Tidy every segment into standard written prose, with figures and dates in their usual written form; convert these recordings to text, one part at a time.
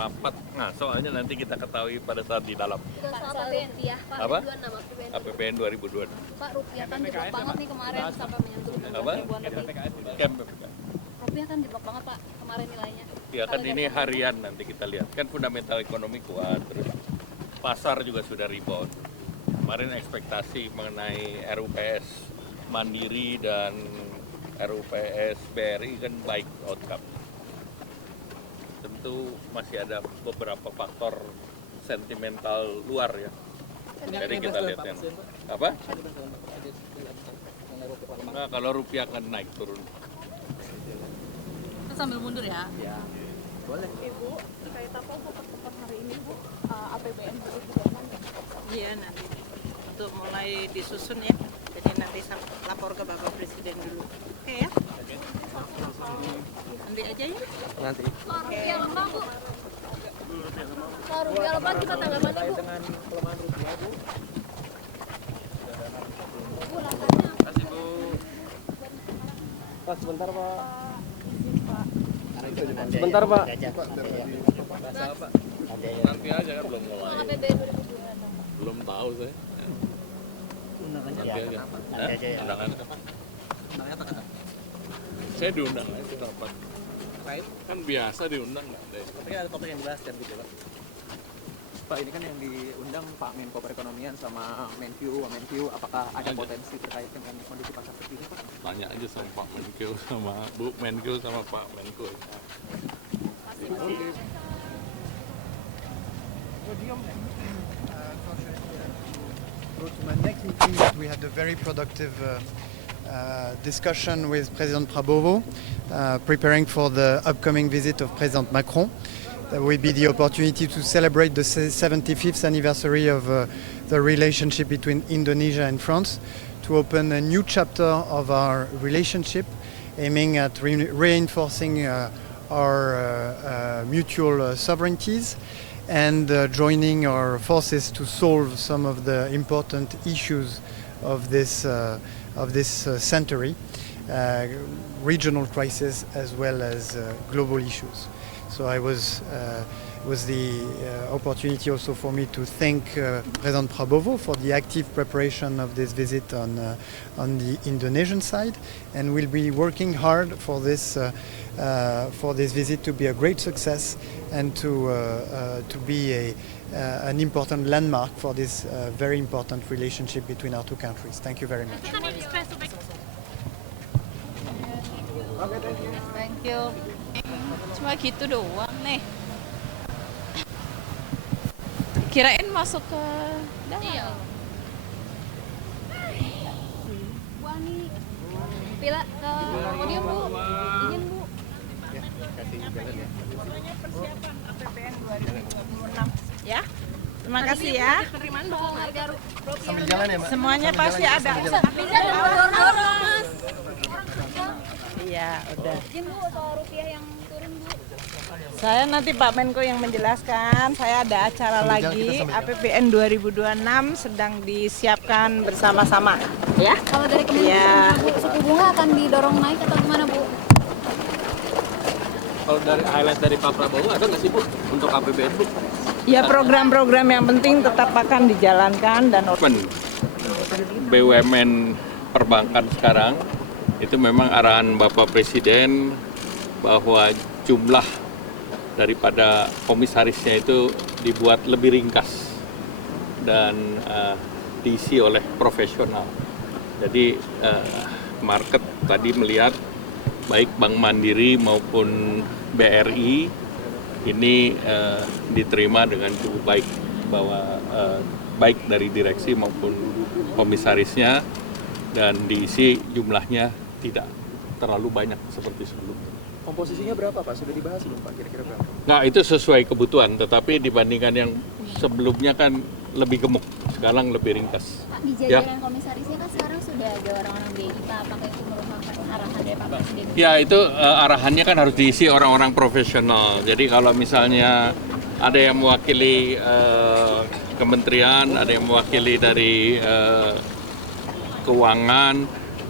rapat. Nah, soalnya nanti kita ketahui pada saat di dalam. Soal rupiah, Pak. Apa? 26, APBN 2022. Pak, rupiah kan jeblok banget nih kemarin sampai menyentuh Apa? ribuan lebih. Camp. Rupiah kan jeblok banget, Pak, kemarin nilainya. Ya kan ini harian nanti kita lihat. Kan fundamental ekonomi kuat, terus pasar juga sudah rebound. Kemarin ekspektasi mengenai RUPS Mandiri dan RUPS BRI kan baik outcome. Tentu masih ada beberapa faktor sentimental luar ya. Jadi kita lihat kan. Apa? Nah, kalau rupiah akan naik turun. Kita sambil mundur ya. Ya, boleh. Ibu, terkait apa Bu pertemuan hari ini Bu? APBN 2022. Iya nanti untuk mulai disusun ya. Jadi nanti lapor ke Bapak Presiden dulu. Oke ya? Nanti aja ya. Nanti. Rupiah lemah, Bu. Kalau rupiah lemah kita tanggal mana, Bu? Dengan pelemahan rupiah, Bu. Kasih Bu. Pak, sebentar, Pak. Sebentar, Pak. Nanti aja kan belum mulai. APBN 2022. Belum tahu saya. Nanti aja. Undangannya kapan? Saya diundang aja rapat. Kan biasa diundang nggak ada. Tapi ada topik yang dijelaskan gitu, Pak. Pak, ini kan yang diundang Pak Menko Perekonomian sama Menq, apakah ada potensi terkait dengan kondisi pasar seperti ini, Pak? Tanya aja sama Pak Menko sama Bu Menko sama Pak Menko. Go to my next meeting, but we had a very productive discussion with President Prabowo, preparing for the upcoming visit of President Macron. That will be the opportunity to celebrate the 75th anniversary of the relationship between Indonesia and France, to open a new chapter of our relationship, aiming at reinforcing our mutual sovereignties and joining our forces to solve some of the important issues of this century, regional crisis as well as global issues. So it was the opportunity also for me to thank President Prabowo for the active preparation of this visit on the Indonesian side, and we'll be working hard for this visit to be a great success and to be an important landmark for this very important relationship between our two countries. Thank you very much. Thank you. Cuma gitu doang nih. Kirain masuk ke dalam. Iya. Bu Ani, Pila ke podium, Bu. Izin, Bu. Semuanya persiapan APBN 2026. Ya. Terima kasih ya. Penerimaan Soal harga rupiah. Sambil jalan ya, Mbak? Semuanya pasti ada. Tapi jangan dorong-dorong, Mas. Iya, udah. Izin, Bu, soal rupiah yang turun, Bu. Saya nanti Pak Menko yang menjelaskan. Saya ada acara lagi APBN 2026 sedang disiapkan bersama-sama. Ya. Kalau dari Kementerian Bu, suku bunga akan didorong naik atau gimana, Bu? Kalau dari highlight dari Pak Prabowo ada nggak sih, Bu, untuk APBN, Bu? Ya, program-program yang penting tetap akan dijalankan dan BUMN perbankan sekarang itu memang arahan Bapak Presiden bahwa jumlah daripada komisarisnya itu dibuat lebih ringkas dan diisi oleh profesional. Jadi market tadi melihat baik Bank Mandiri maupun BRI ini diterima dengan cukup baik, bahwa baik dari direksi maupun komisarisnya, dan diisi jumlahnya tidak terlalu banyak seperti sebelumnya. Komposisinya berapa, Pak? Sudah dibahas belum, Pak? Kira-kira berapa? Nah, itu sesuai kebutuhan, tetapi dibandingkan yang sebelumnya kan lebih gemuk, sekarang lebih ringkas. Pak, di jajaran komisarisnya kan sekarang sudah ada orang-orang BI, Pak. Apakah itu merupakan arahan dari Pak Presiden? Ya, itu arahannya kan harus diisi orang-orang profesional. Jadi kalau misalnya ada yang mewakili kementerian, ada yang mewakili dari keuangan,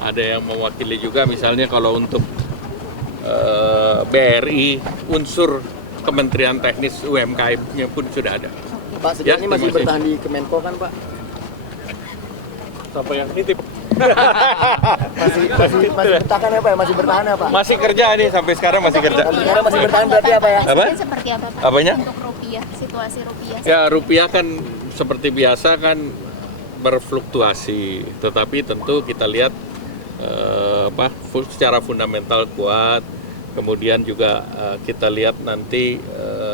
ada yang mewakili juga misalnya kalau untuk BRI unsur Kementerian Teknis UMKM-nya pun sudah ada. Pak, sejauh ini terima masih kasih. bertahan di Kemenko kan Pak? Siapa yang nitip? Masih bertahan ya Pak? Masih bertahan ya Pak? Masih kerja nih, sampai sekarang masih kerja. Sampai sekarang masih bertahan berarti apa ya? Apa? Presiden seperti apa Pak? Apanya? Untuk rupiah, situasi rupiah. Ya, rupiah kan seperti biasa kan berfluktuasi, tetapi tentu kita lihat secara fundamental kuat. Kemudian juga kita lihat nanti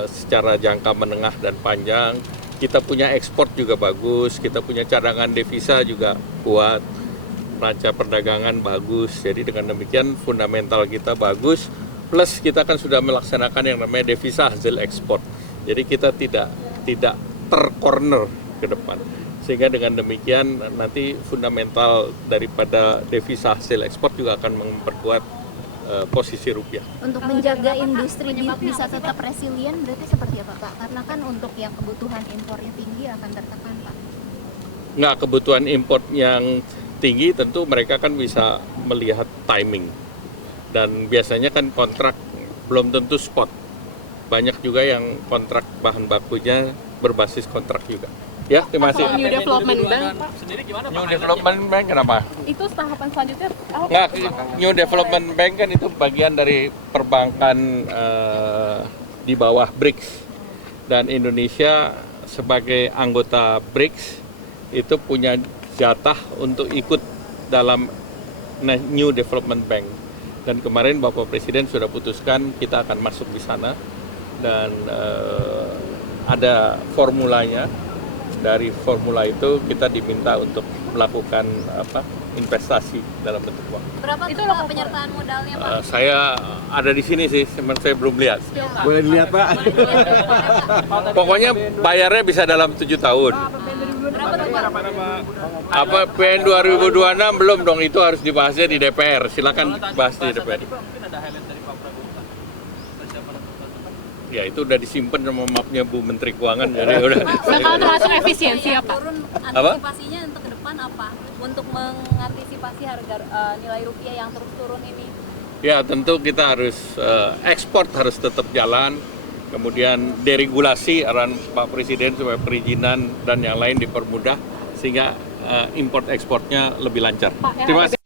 secara jangka menengah dan panjang, kita punya ekspor juga bagus, kita punya cadangan devisa juga kuat, neraca perdagangan bagus. Jadi dengan demikian fundamental kita bagus, plus kita kan sudah melaksanakan yang namanya devisa hasil ekspor. Jadi kita tidak tercorner ke depan. Sehingga dengan demikian nanti fundamental daripada devisa hasil ekspor juga akan memperkuat posisi rupiah. Untuk menjaga industri bisa tetap resilient berarti seperti apa Pak? Karena kan untuk yang kebutuhan impornya tinggi akan tertekan Pak. Nggak, kebutuhan import yang tinggi tentu mereka kan bisa melihat timing. Dan biasanya kan kontrak belum tentu spot. Banyak juga yang kontrak bahan bakunya berbasis kontrak juga. Ya, terima kasih. New Development Bank, Pak, New Development Bank kenapa? itu tahapan selanjutnya apa? Nggak, New Development Bank kan itu bagian dari perbankan di bawah BRICS. Dan Indonesia sebagai anggota BRICS itu punya jatah untuk ikut dalam New Development Bank. Dan kemarin Bapak Presiden sudah putuskan kita akan masuk di sana dan ada formulanya. Dari formula itu kita diminta untuk melakukan investasi dalam bentuk uang. Berapa tuh Pak penyertaan modalnya Pak? Saya ada di sini sih, cuman saya belum lihat. Boleh dilihat Pak? Pokoknya bayarnya bisa dalam 7 tahun. Berapa tuh Pak? Apa PN 2026 belum dong, itu harus dibahasnya di DPR. Silakan bahas di DPR. Ya itu udah disimpan sama mapnya Bu Menteri Keuangan, jadi udah. Bakal termasuk efisiensi ya Pak? Turun antisipasinya untuk ke depan apa? Untuk mengantisipasi harga nilai rupiah yang terus turun ini? Ya tentu kita harus ekspor harus tetap jalan, kemudian deregulasi arahan Pak Presiden supaya perizinan dan yang lain dipermudah sehingga import ekspornya lebih lancar. Terima kasih.